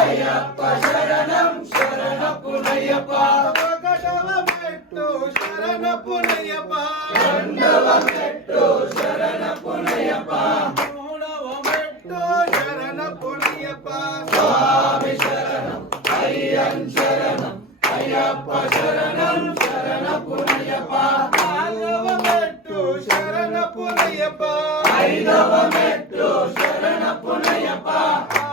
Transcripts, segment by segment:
అయ్యప్ప శరణం శరణపునయ్యప్ప ఒకటవ మెట్టు శరణపునయ్యప్ప రెండవ మెట్టు శరణపునయ్యప్ప మూడవ మెట్టు శరణపునయ్యప్ప స్వామి శరణం అయ్యన్ శరణం అయ్యప్ప శరణం శరణపునయ్యప్ప నాలుగవ మెట్టు శరణపునయ్యప్ప ఐదవ మెట్టు శరణపునయ్యప్ప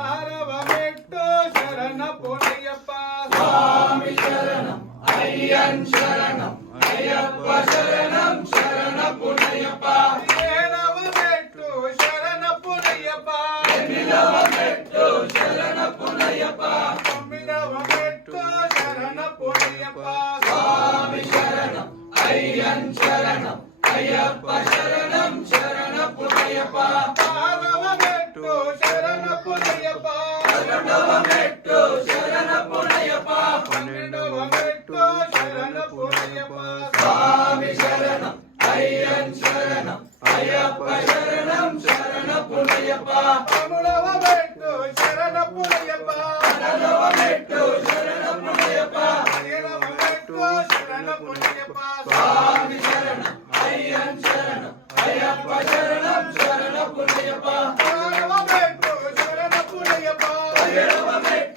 ఆరవ మెట్టు శరణపునయ్యప్ప స్వామి శరణం అయ్యన్ శరణం అయ్యప్ప శరణం శరణపునయ్యప్ప ఏడవ మెట్టు శరణపునయ్యప్ప ఎనిమిదవ మెట్టు శరణపునయ్యప్ప తొమ్మిదవ మెట్టు శరణపునయ్యప్ప స్వామి శరణం అయ్యన్ శరణం అయ్యప్ప శరణం శరణపునయ్యప్ప పదవ మెట్టు శరణపునయ్యప్ప పదకొండవ మెట్టు శరణపునయ్యప్ప పన్నెండవ మెట్టు శరణపునయ్యప్ప స్వామి శరణం అయ్యన్ శరణం అయ్యప్ప శరణం శరణపునయ్యప్ప పదమూడవ మెట్టు శరణపునయ్యప్ప పదవ మెట్టు శరణపునయ్యప్ప పదిహేనవ మెట్టు శరణపునయ్యప్ప స్వామి శరణం అయ్యన్ శరణం అయ్యప్ప శరణం శరణపునయ్యప్ప పదహారవ మెట్టు శరణపునయ్యప్ప పదిహేడవ మెట్టు